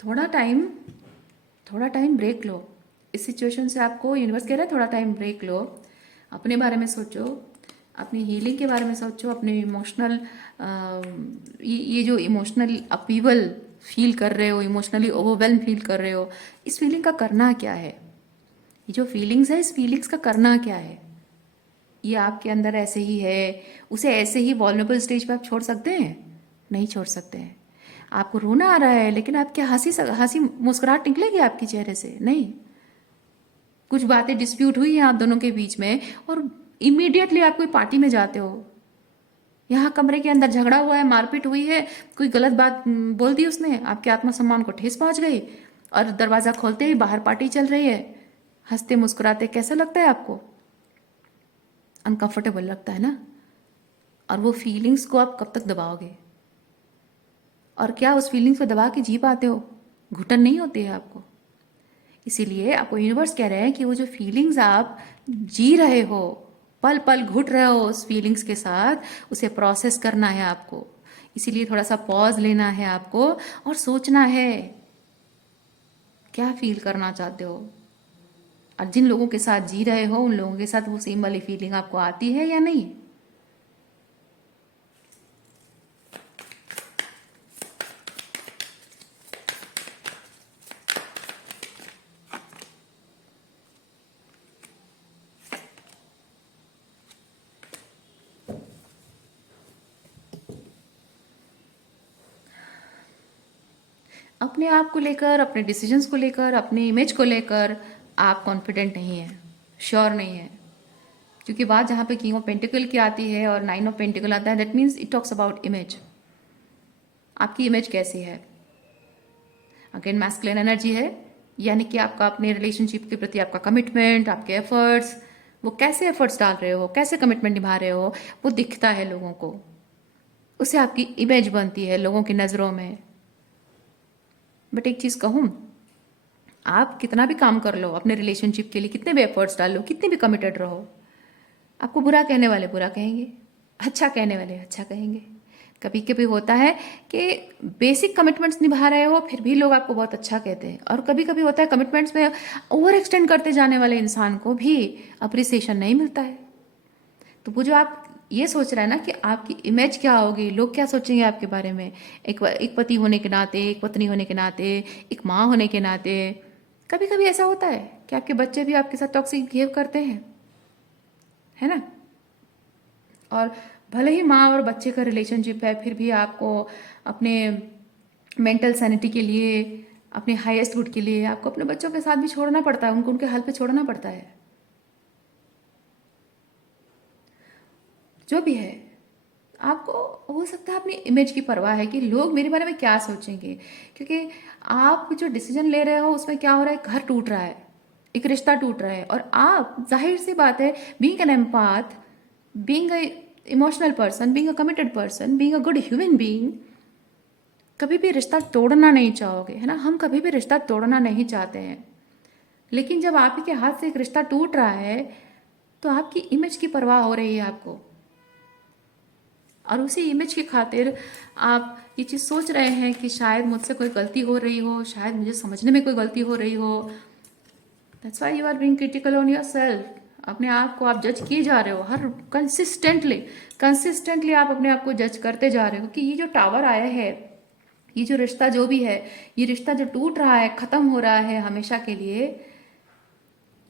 थोड़ा टाइम थोड़ा टाइम ब्रेक लो। इस सिचुएशन से आपको यूनिवर्स कह रहा है थोड़ा टाइम ब्रेक लो, अपने बारे में सोचो, अपनी हीलिंग के बारे में सोचो, अपने इमोशनल ये जो इमोशनल अपीवल फील कर रहे हो, इमोशनली ओवरवेल्म फील कर रहे हो, इस फीलिंग का करना क्या है। ये जो फीलिंग्स है, इस फीलिंग्स का करना क्या है। ये आपके अंदर ऐसे ही है, उसे ऐसे ही वॉल्नरेबल स्टेज पे आप छोड़ सकते हैं? नहीं छोड़ सकते हैं। आपको रोना आ रहा है, लेकिन आप क्या हंसी मुस्कुराहट निकलेगी आपके चेहरे से? नहीं। कुछ बातें डिस्प्यूट हुई हैं आप दोनों के बीच में, और इमीडिएटली आप कोई पार्टी में जाते हो, यहाँ कमरे के अंदर झगड़ा हुआ है, मारपीट हुई है, कोई गलत बात बोल दी उसने, आपके आत्मसम्मान को ठेस पहुंच गई, और दरवाजा खोलते ही बाहर पार्टी चल रही है, हंसते मुस्कुराते, कैसा लगता है आपको? अनकंफर्टेबल लगता है ना। और वो फीलिंग्स को आप कब तक दबाओगे? और क्या उस फीलिंग्स को दबा के जी पाते हो? घुटन नहीं होती है आपको। इसीलिए आपको यूनिवर्स कह रहे हैं कि वो जो फीलिंग्स आप जी रहे हो, पल पल घुट रहे हो उस फीलिंग्स के साथ, उसे प्रोसेस करना है आपको। इसीलिए थोड़ा सा पॉज लेना है आपको और सोचना है क्या फील करना चाहते हो। और जिन लोगों के साथ जी रहे हो, उन लोगों के साथ वो सेम वाली फीलिंग आपको आती है या नहीं। अपने आप को लेकर, अपने डिसीजंस को लेकर, अपने इमेज को लेकर आप कॉन्फिडेंट नहीं है, श्योर नहीं है। क्योंकि बात जहाँ पे किंग ऑफ पेंटिकल की आती है और नाइन ऑफ पेंटिकल आता है, that means it talks about image. आपकी इमेज कैसी है? अगेन मैस्कुलिन एनर्जी है, यानी कि आपका अपने रिलेशनशिप के प्रति आपका कमिटमेंट, आपके एफर्ट्स, वो कैसे एफर्ट्स डाल रहे हो, कैसे कमिटमेंट निभा रहे हो, वो दिखता है लोगों को, उससे आपकी इमेज बनती है लोगों की नज़रों में। बट एक चीज़ कहूँ, आप कितना भी काम कर लो अपने रिलेशनशिप के लिए, कितने भी एफर्ट्स डालो, कितने भी कमिटेड रहो, आपको बुरा कहने वाले बुरा कहेंगे, अच्छा कहने वाले अच्छा कहेंगे। कभी कभी होता है कि बेसिक कमिटमेंट्स निभा रहे हो फिर भी लोग आपको बहुत अच्छा कहते हैं, और कभी कभी होता है कमिटमेंट्स में ओवर एक्सटेंड करते जाने वाले इंसान को भी अप्रिसिएशन नहीं मिलता है। तो वो जो आप ये सोच रहा है ना कि आपकी इमेज क्या होगी, लोग क्या सोचेंगे आपके बारे में, एक पति होने के नाते, एक पत्नी होने के नाते, एक माँ होने के नाते, कभी कभी ऐसा होता है कि आपके बच्चे भी आपके साथ टॉक्सिक बिहेव करते हैं, है ना। और भले ही माँ और बच्चे का रिलेशनशिप है, फिर भी आपको अपने मेंटल सैनिटी के लिए, अपने हाईएस्ट गुड के लिए आपको अपने बच्चों के साथ भी छोड़ना पड़ता है, उनको उनके हाल पे छोड़ना पड़ता है। जो भी है, आपको हो सकता है अपनी इमेज की परवाह है कि लोग मेरे बारे में क्या सोचेंगे, क्योंकि आप जो डिसीजन ले रहे हो उसमें क्या हो रहा है, घर टूट रहा है, एक रिश्ता टूट रहा है, और आप जाहिर सी बात है, being an empath, being a emotional person, being a committed person, being a good human being, कभी भी रिश्ता तोड़ना नहीं चाहोगे, है ना। हम कभी भी रिश्ता तोड़ना नहीं चाहते हैं, लेकिन जब आप ही के हाथ से एक रिश्ता टूट रहा है तो आपकी इमेज की परवाह हो रही है आपको, और उसी इमेज की खातिर आप ये चीज़ सोच रहे हैं कि शायद मुझसे कोई गलती हो रही हो, शायद मुझे समझने में कोई गलती हो रही हो। That's why you are being critical on yourself. अपने आप को आप जज किए जा रहे हो, हर कंसिस्टेंटली आप अपने आप को जज करते जा रहे हो कि ये जो टावर आया है, ये जो रिश्ता जो भी है, ये रिश्ता जो टूट रहा है, ख़त्म हो रहा है हमेशा के लिए,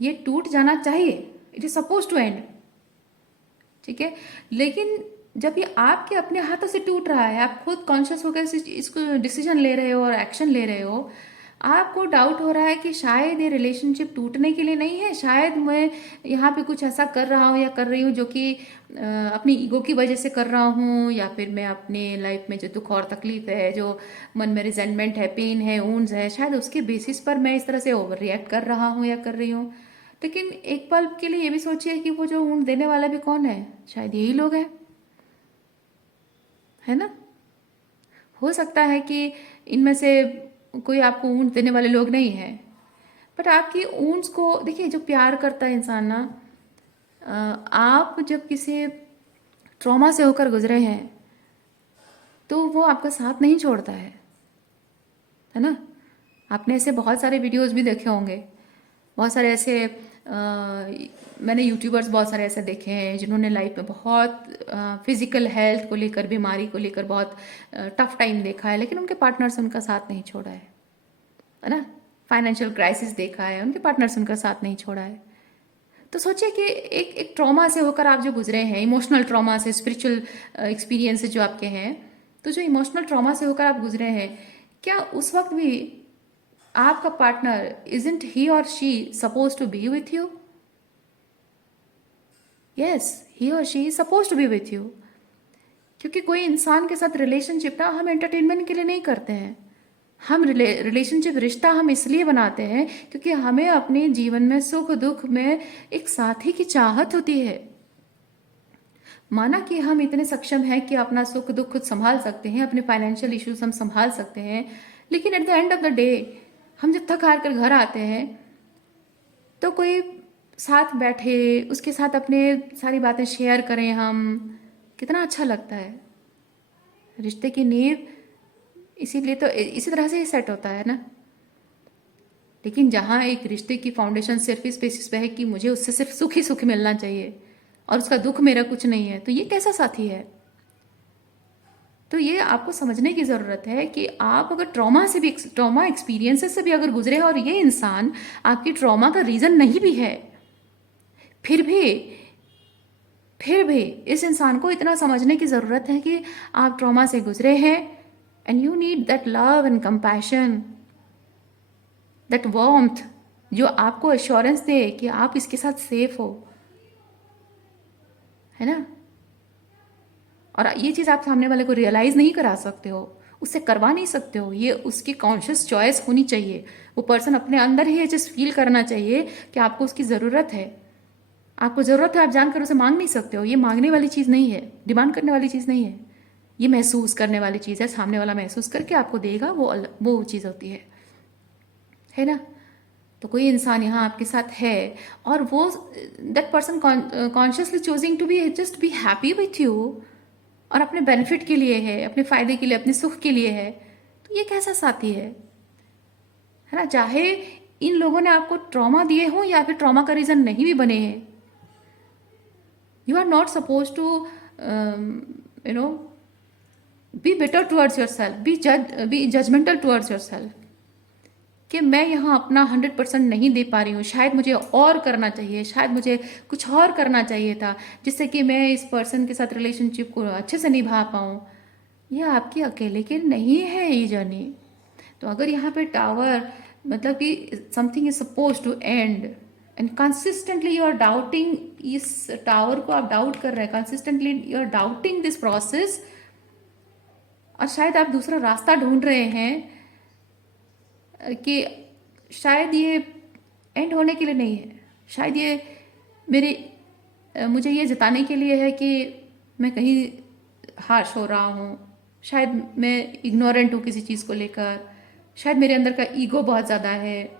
ये टूट जाना चाहिए, it is suppose to end, ठीक है। लेकिन जब ये आपके अपने हाथों से टूट रहा है, आप खुद कॉन्शियस होकर इसको डिसीजन ले रहे हो और एक्शन ले रहे हो, आपको डाउट हो रहा है कि शायद ये रिलेशनशिप टूटने के लिए नहीं है, शायद मैं यहाँ पे कुछ ऐसा कर रहा हूँ या कर रही हूँ जो कि अपनी ईगो की वजह से कर रहा हूँ, या फिर मैं अपने लाइफ में जो दुख और तकलीफ है, जो मन में रिजेंटमेंट है, पेन है, ऊन्स है, शायद उसके बेसिस पर मैं इस तरह से ओवर रिएक्ट कर रहा हूँ या कर रही हूँ। लेकिन एक पल के लिए ये भी सोचिए कि वो जो ऊँट देने वाला भी कौन है, शायद यही लोग हैं, है ना। हो सकता है कि इनमें से कोई आपको ऊँट देने वाले लोग नहीं हैं, बट आपकी ऊँट्स को देखिए। जो प्यार करता है इंसान ना, आप जब किसी ट्रॉमा से होकर गुजरे हैं तो वो आपका साथ नहीं छोड़ता है ना। आपने ऐसे बहुत सारे वीडियोस भी देखे होंगे, बहुत सारे ऐसे मैंने यूट्यूबर्स बहुत सारे ऐसे देखे हैं जिन्होंने लाइफ में बहुत फिजिकल हेल्थ को लेकर, बीमारी को लेकर बहुत टफ टाइम देखा है, लेकिन उनके पार्टनर्स उनका साथ नहीं छोड़ा है ना। फाइनेंशियल क्राइसिस देखा है, उनके पार्टनर्स उनका साथ नहीं छोड़ा है। तो सोचिए कि एक ट्रॉमा से होकर आप जो गुजरे हैं, इमोशनल ट्रॉमा से, स्पिरिचुअल एक्सपीरियंस जो आपके हैं, तो जो इमोशनल ट्रॉमा से होकर आप गुजरे हैं, क्या उस वक्त भी आपका पार्टनर, इजंट ही और she suppose to be with you? Yes, he और she is suppose to be with you. क्योंकि कोई इंसान के साथ रिलेशनशिप ना हम एंटरटेनमेंट के लिए नहीं करते हैं। हम रिलेशनशिप, रिश्ता हम इसलिए बनाते हैं क्योंकि हमें अपने जीवन में सुख दुख में एक साथी की चाहत होती है। माना कि हम इतने सक्षम हैं कि अपना सुख दुख खुद संभाल सकते हैं, अपने फाइनेंशियल इश्यूज हम संभाल सकते हैं, लेकिन at the end of the day हम जब थक हार कर घर आते हैं तो कोई साथ बैठे, उसके साथ अपने सारी बातें शेयर करें हम, कितना अच्छा लगता है। रिश्ते की नींव इसीलिए तो इसी तरह से ही सेट होता है ना। लेकिन जहाँ एक रिश्ते की फाउंडेशन सिर्फ इस बेसिस पे है कि मुझे उससे सिर्फ सुख ही सुख मिलना चाहिए और उसका दुख मेरा कुछ नहीं है, तो ये कैसा साथी है? तो ये आपको समझने की ज़रूरत है कि आप अगर ट्रॉमा एक्सपीरियंसेस से भी अगर गुजरे और ये इंसान आपकी ट्रॉमा का रीज़न नहीं भी है, फिर भी इस इंसान को इतना समझने की ज़रूरत है कि आप ट्रॉमा से गुजरे हैं and you need that love and compassion, that warmth, जो आपको एश्योरेंस दे कि आप इसके साथ सेफ हो, है ना। और ये चीज़ आप सामने वाले को रियलाइज़ नहीं करा सकते हो, उससे करवा नहीं सकते हो, ये उसकी कॉन्शियस चॉइस होनी चाहिए। वो पर्सन अपने अंदर ही ये चीज़ फील करना चाहिए कि आपको उसकी ज़रूरत है। आपको ज़रूरत है, आप जानकर उसे मांग नहीं सकते हो। ये मांगने वाली चीज़ नहीं है, डिमांड करने वाली चीज़ नहीं है, ये महसूस करने वाली चीज़ है। सामने वाला महसूस करके आपको देगा, वो चीज़ होती है ना। तो कोई इंसान यहाँ आपके साथ है और वो that person consciously choosing to be just be happy with you और अपने बेनिफिट के लिए है, अपने फ़ायदे के लिए, अपने सुख के लिए है, तो ये कैसा साथी है ना। चाहे इन लोगों ने आपको ट्रॉमा दिए हो या फिर ट्रॉमा का रीज़न नहीं भी बने हैं, you are not suppose to you know be better towards yourself, be judgemental towards yourself कि मैं यहाँ अपना 100% नहीं दे पा रही हूँ, शायद मुझे और करना चाहिए, शायद मुझे कुछ और करना चाहिए था जिससे कि मैं इस पर्सन के साथ रिलेशनशिप को अच्छे से निभा पाऊँ। यह आपकी अकेले की नहीं है ये जर्नी। तो अगर यहाँ पे टावर मतलब कि something is suppose to end and consistently you are doubting, इस टावर को आप डाउट कर रहे हैं, consistently you are doubting this process, और शायद आप दूसरा रास्ता ढूंढ रहे हैं कि शायद ये एंड होने के लिए नहीं है, शायद ये मुझे ये जताने के लिए है कि मैं कहीं हार्श हो रहा हूँ, शायद मैं इग्नोरेंट हूँ किसी चीज़ को लेकर, शायद मेरे अंदर का ईगो बहुत ज़्यादा है,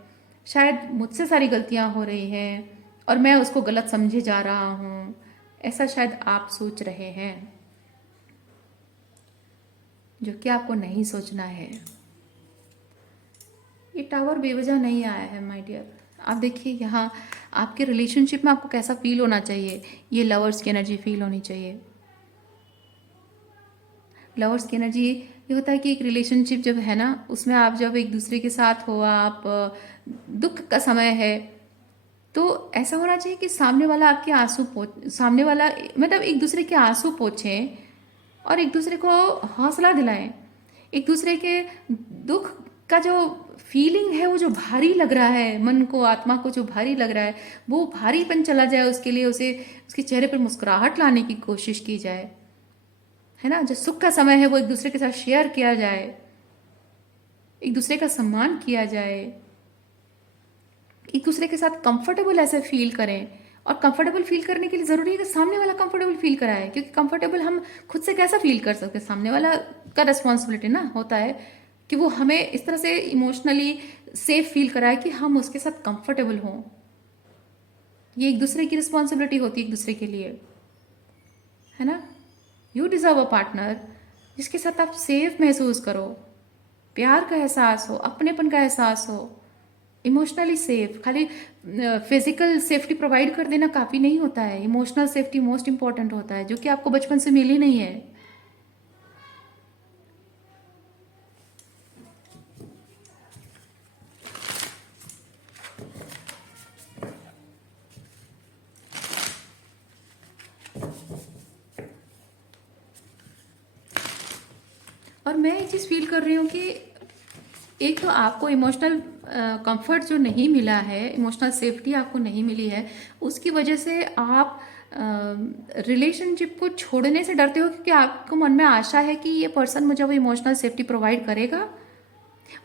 शायद मुझसे सारी गलतियाँ हो रही हैं और मैं उसको गलत समझे जा रहा हूँ, ऐसा शायद आप सोच रहे हैं, जो कि आपको नहीं सोचना है। ये टावर बेवजह नहीं आया है माय डियर। आप देखिए यहाँ आपके रिलेशनशिप में आपको कैसा फील होना चाहिए, ये लवर्स की एनर्जी फील होनी चाहिए। लवर्स की एनर्जी ये होता है कि एक रिलेशनशिप जब है ना, उसमें आप जब एक दूसरे के साथ हो, आप दुख का समय है, तो ऐसा होना चाहिए कि सामने वाला आपके सामने वाला मतलब एक दूसरे के आंसू पोंछें और एक दूसरे को हौसला दिलाएं, एक दूसरे के दुख का जो फीलिंग है वो जो भारी लग रहा है, मन को आत्मा को जो भारी लग रहा है, वो भारीपन चला जाए, उसके लिए उसे उसके चेहरे पर मुस्कुराहट लाने की कोशिश की जाए, है ना। जो सुख का समय है वो एक दूसरे के साथ शेयर किया जाए, एक दूसरे का सम्मान किया जाए, एक दूसरे के साथ कंफर्टेबल ऐसे फील करें। और कंफर्टेबल फील करने के लिए ज़रूरी है कि सामने वाला कंफर्टेबल फील कराए, क्योंकि कंफर्टेबल हम खुद से कैसा फील कर सकते हैं, सामने वाला का रिस्पॉन्सिबिलिटी ना होता है कि वो हमें इस तरह से इमोशनली सेफ फील कराए कि हम उसके साथ कंफर्टेबल हों। ये एक दूसरे की रिस्पॉन्सिबिलिटी होती है एक दूसरे के लिए, है ना। यू डिज़र्व अ पार्टनर जिसके साथ आप सेफ महसूस करो, प्यार का एहसास हो, अपनेपन का एहसास हो, इमोशनली सेफ। खाली फिजिकल सेफ्टी प्रोवाइड कर देना काफ़ी नहीं होता है, इमोशनल सेफ्टी मोस्ट इंपॉर्टेंट होता है, जो कि आपको बचपन से मिली नहीं है। और मैं एक चीज़ फील कर रही हूँ कि एक तो आपको इमोशनल कंफर्ट जो नहीं मिला है, इमोशनल सेफ्टी आपको नहीं मिली है, उसकी वजह से आप रिलेशनशिप को छोड़ने से डरते हो, क्योंकि आपको मन में आशा है कि ये पर्सन मुझे वो इमोशनल सेफ्टी प्रोवाइड करेगा।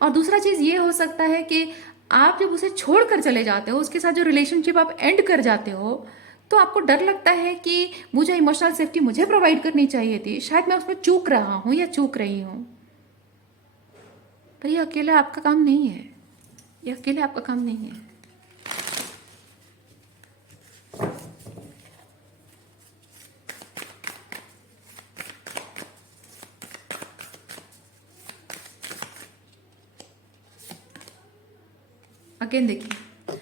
और दूसरा चीज़ ये हो सकता है कि आप जब उसे छोड़ कर चले जाते हो, उसके साथ जो रिलेशनशिप आप एंड कर जाते हो, तो आपको डर लगता है कि मुझे इमोशनल सेफ्टी मुझे प्रोवाइड करनी चाहिए थी, शायद मैं उसमें चूक रहा हूँ या चूक रही हूँ। पर ये अकेले आपका काम नहीं है, ये अकेले आपका काम नहीं है। अगेन देखिए,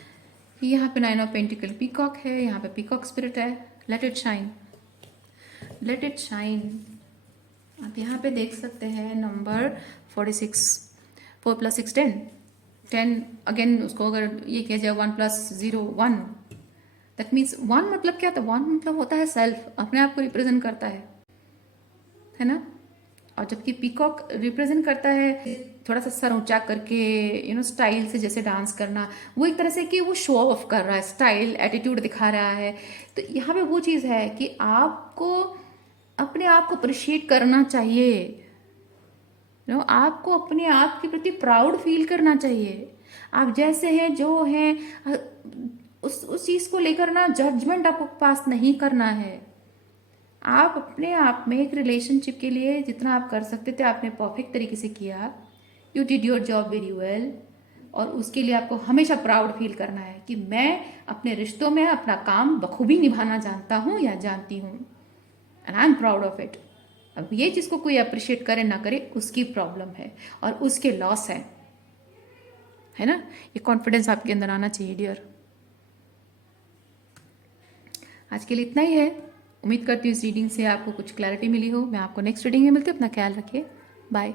यहाँ पे 9 ऑफ पेंटिकल पीकॉक है, यहाँ पे पीकॉक स्पिरिट है। Let it shine, let it shine. आप यहाँ पे देख सकते हैं नंबर 46, 4 + 6 10, 10 अगेन उसको अगर ये किया जाए 1 + 0 1, दैट मीन्स 1 मतलब क्या था, 1 मतलब होता है सेल्फ, अपने आप को रिप्रेजेंट करता है ना। और जबकि पीकॉक रिप्रेजेंट करता है थोड़ा सा सर ऊंचा करके, स्टाइल से जैसे डांस करना, वो एक तरह से कि वो शो ऑफ कर रहा है, स्टाइल एटीट्यूड दिखा रहा है। तो यहाँ पे वो चीज़ है कि आपको अपने आप को अप्रिशिएट करना चाहिए, आपको अपने आप के प्रति प्राउड फील करना चाहिए। आप जैसे हैं जो हैं, उस चीज़ को लेकर ना जजमेंट आपको पास नहीं करना है। आप अपने आप में एक रिलेशनशिप के लिए जितना आप कर सकते थे आपने परफेक्ट तरीके से किया, you did your job very well. और उसके लिए आपको हमेशा प्राउड फील करना है कि मैं अपने रिश्तों में अपना काम बखूबी निभाना जानता हूँ या जानती हूँ, and I am proud of it. अब ये चीज़ को कोई अप्रिशिएट करे ना करे उसकी प्रॉब्लम है और उसके लॉस है ना। ये कॉन्फिडेंस आपके अंदर आना चाहिए डियर। आज के लिए इतना ही है। उम्मीद करती हूँ इस रीडिंग से आपको कुछ क्लैरिटी मिली हो। मैं आपको नेक्स्ट रीडिंग में मिलती हूँ। अपना ख्याल रखिए। बाय।